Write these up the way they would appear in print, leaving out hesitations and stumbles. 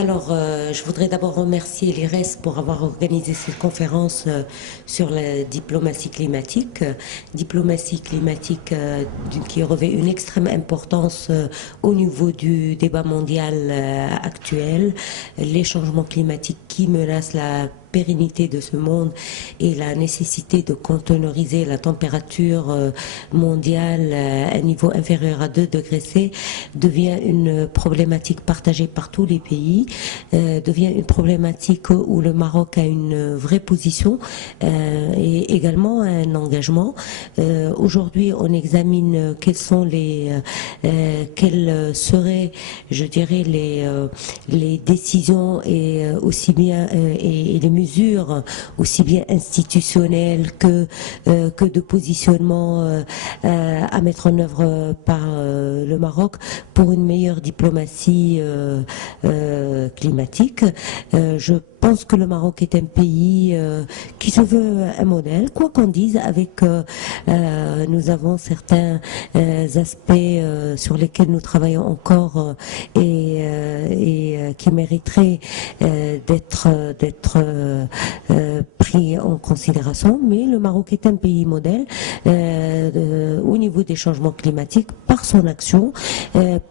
Alors, je voudrais d'abord remercier l'IRES pour avoir organisé cette conférence sur la diplomatie climatique. Diplomatie climatique qui revêt une extrême importance au niveau du débat mondial actuel. Les changements climatiques qui menacent la pérennité de ce monde et la nécessité de contenoriser la température mondiale à un niveau inférieur à 2 degrés C devient une problématique partagée par tous les pays, devient une problématique où le Maroc a une vraie position et également un engagement. Aujourd'hui, on examine quelles seraient, je dirais, les décisions et aussi bien et les mesures aussi bien institutionnelles que de positionnement à mettre en œuvre par le Maroc pour une meilleure diplomatie climatique. Je pense que le Maroc est un pays qui se veut un modèle, quoi qu'on dise, avec nous avons certains aspects sur lesquels nous travaillons encore et qui mériteraient d'être pris en considération, mais le Maroc est un pays modèle au niveau des changements climatiques par son action,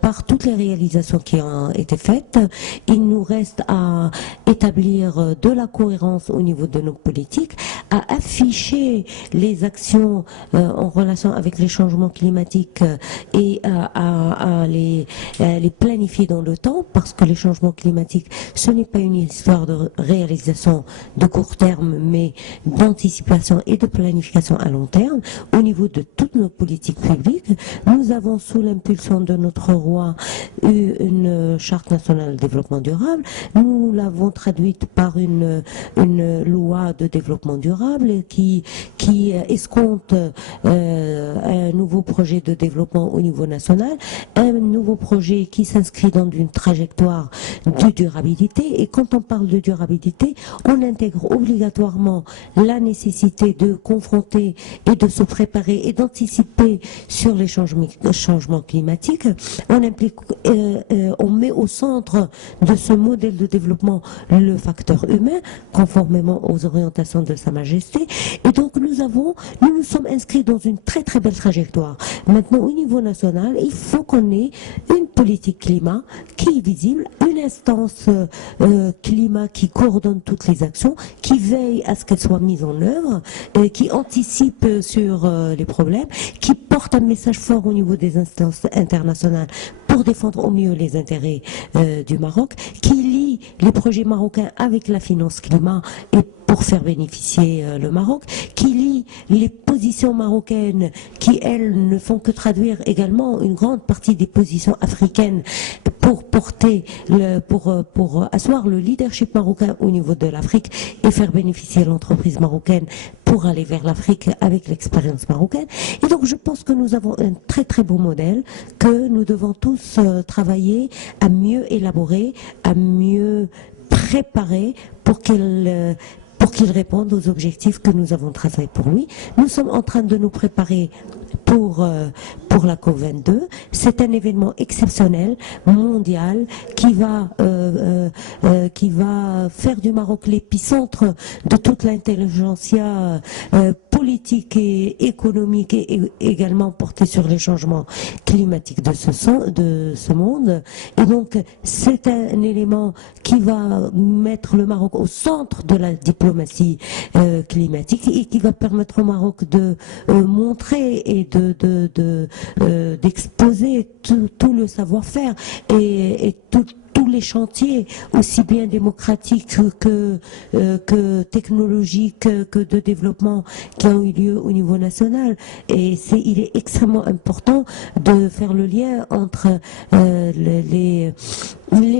par toutes les réalisations qui ont été faites. Il nous reste à établir de la cohérence au niveau de nos politiques, à afficher les actions en relation avec les changements climatiques et à les planifier dans le temps, parce que les changements climatiques, ce n'est pas une histoire de réalisation de court terme, mais d'anticipation et de planification à long terme au niveau de toutes nos politiques publiques. Nous avons, sous l'impulsion de notre roi, eu une charte nationale de développement durable. Nous l'avons traduite par une loi de développement durable qui escompte un nouveau projet de développement au niveau national, un nouveau projet qui s'inscrit dans une trajectoire de durabilité. Et quand on parle de durabilité, on intègre obligatoirement la nécessité de confronter et de se préparer et d'anticiper sur les changements climatiques. On met au centre de ce modèle de développement le facteur humain, conformément aux orientations de Sa Majesté. Et donc nous nous sommes inscrits dans une très très belle trajectoire. Maintenant, au niveau national, il faut qu'on ait une politique climat qui est visible, une instance climat qui coordonne toutes les actions, qui veille à ce qu'elles soient mises en œuvre, qui anticipe sur les problèmes, qui porte un message fort au niveau des instances internationales pour défendre au mieux les intérêts du Maroc, qui lie les projets marocains avec la finance climat et pour faire bénéficier le Maroc, qui lie les positions marocaines qui, elles, ne font que traduire également une grande partie des positions africaines pour porter, pour asseoir le leadership marocain au niveau de l'Afrique et faire bénéficier l'entreprise marocaine pour aller vers l'Afrique avec l'expérience marocaine. Et donc je pense que nous avons un très très beau modèle que nous devons tous travailler à mieux élaborer, à mieux préparer pour qu'il réponde aux objectifs que nous avons tracés pour lui. Nous sommes en train de nous préparer pour la COP22. C'est un événement exceptionnel, mondial, qui va faire du Maroc l'épicentre de toute l'intelligentsia politique et économique et également portée sur les changements climatiques de ce monde. Et donc, c'est un élément qui va mettre le Maroc au centre de la diplomatie climatique et qui va permettre au Maroc de montrer et d'exposer tout le savoir-faire et tous les chantiers, aussi bien démocratiques que technologiques, que de développement qui ont eu lieu au niveau national. Et il est extrêmement important de faire le lien entre les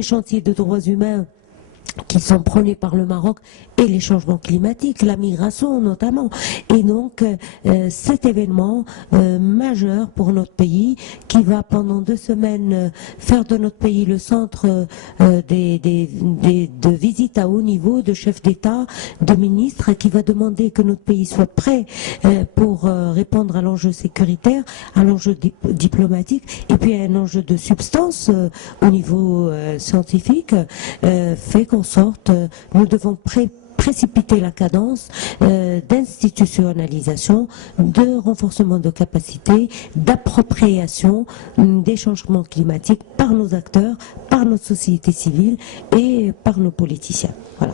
chantiers de droits humains qui sont prônés par le Maroc et les changements climatiques, la migration notamment. Et donc, cet événement majeur pour notre pays, qui va pendant 2 semaines faire de notre pays le centre de visites à haut niveau, de chefs d'État, de ministres, qui va demander que notre pays soit prêt pour répondre à l'enjeu sécuritaire, à l'enjeu diplomatique, et puis à un enjeu de substance au niveau scientifique, fait qu'en sorte, nous devons précipiter la cadence d'institutionnalisation, de renforcement de capacités, d'appropriation des changements climatiques par nos acteurs, par notre société civile et par nos politiciens. Voilà.